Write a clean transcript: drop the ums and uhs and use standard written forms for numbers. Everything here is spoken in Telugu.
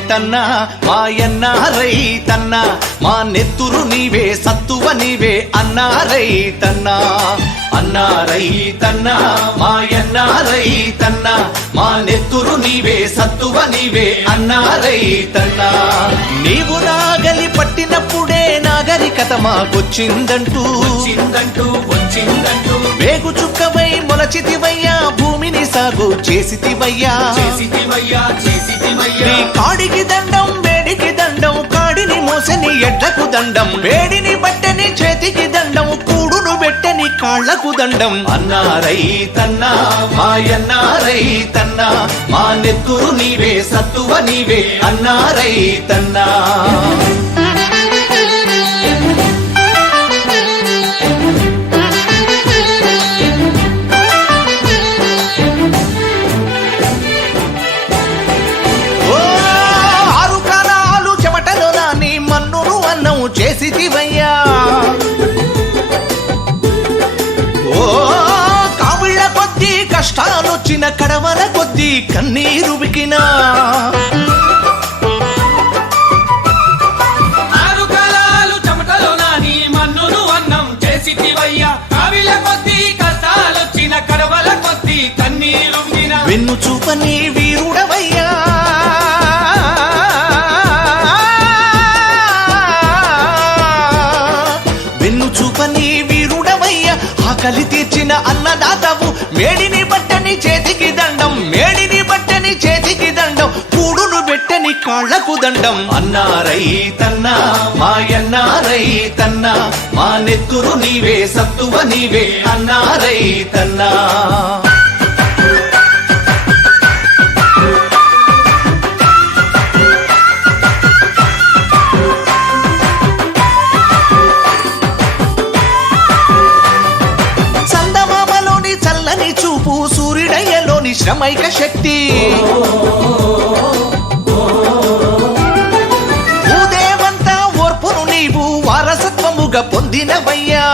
రైతన్నా మాయన్న రైతన్నా మా నెత్తురు నీవే సత్తువ నీవే అన్నా రైతన్నా అన్నా రైతన్నా మాయన్న రైతన్నా మా నెత్తురు నీవే సత్తువ నీవే అన్నా రైతన్నా నీవు నాగలి పట్టినప్పుడే నాగరికత మాకొచ్చిందంటూ వచ్చిందంటూ వేగు చుక్కవై మొలచితివయ్యా భూమిని సాగు చేసితివయ్యా నీ కాడికి దండం వేడికి దండం కాడిని మోసని ఎడ్లకు దండం వేడిని బట్టని చేతికి దండం కూడును పెట్టని కాళ్లకు దండం అన్నా రైతన్నా మాయన్నా రైతన్నా మా నెత్తురు నీవే సత్తువ నీవే అన్నా రైతన్నా చేసితివయ్యా ఓ కావిళ్ళ కొద్దీ కష్టాలొచ్చిన కడవల కొద్దీ కన్నీరు బికినా ఆరు కాలాలు చెమటలో నాని మన్నును అన్నం చేసితివయ్యా కావిళ్ళ కొద్దీ కష్టాలొచ్చిన కడవల కొద్దీ కన్నీరు బికినా వెన్ను చూపని వీరుడవయ్యా చూపని వీరుడవయ్యా ఆకలి తీర్చిన అన్నదాతవు మేడిని బట్టని చేతికి దండం మేడిని బట్టని చేతికి దండం కూడును పెట్టని కాళ్లకు దండం అన్నా రైతన్నా మాయన్నా రైతన్నా మా నెత్తురు నీవే సత్తువ నీవే అన్నా రైతన్నా చూపు సూర్యుడయ్యలోని శ్రమైక శక్తి భూదేవంతా ఓర్పును నీవు వారసత్వముగా పొందినవయ్యా